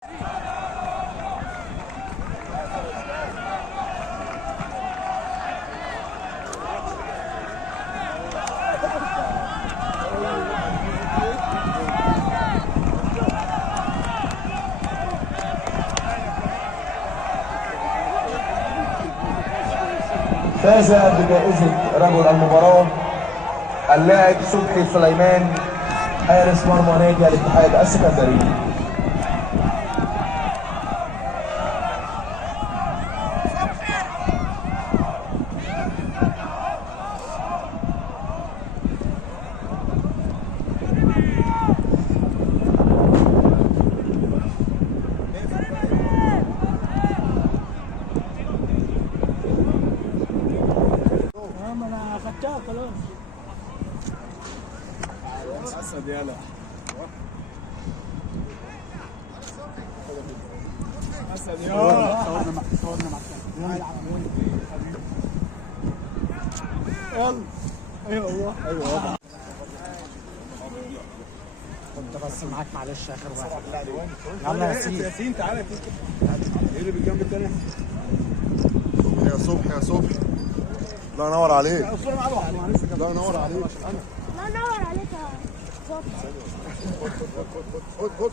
فاز بجائزة رجل المباراة اللاعب صبحي سليمان حارس مرمى نادي الاتحاد السكندري. انا خدتها خلاص. اسد يلا اسد يلا صورنا مع يلا. ايوه والله ايوه. كنت بس معاك معلش اخر واحد. يلا يا ياسين. ياسين تعالى ايه اللي بالجنب التاني؟ يا صبحي يا صبحي، الله ينور عليك. الله ينور عليك. الله ينور عليك يا صبحي. خد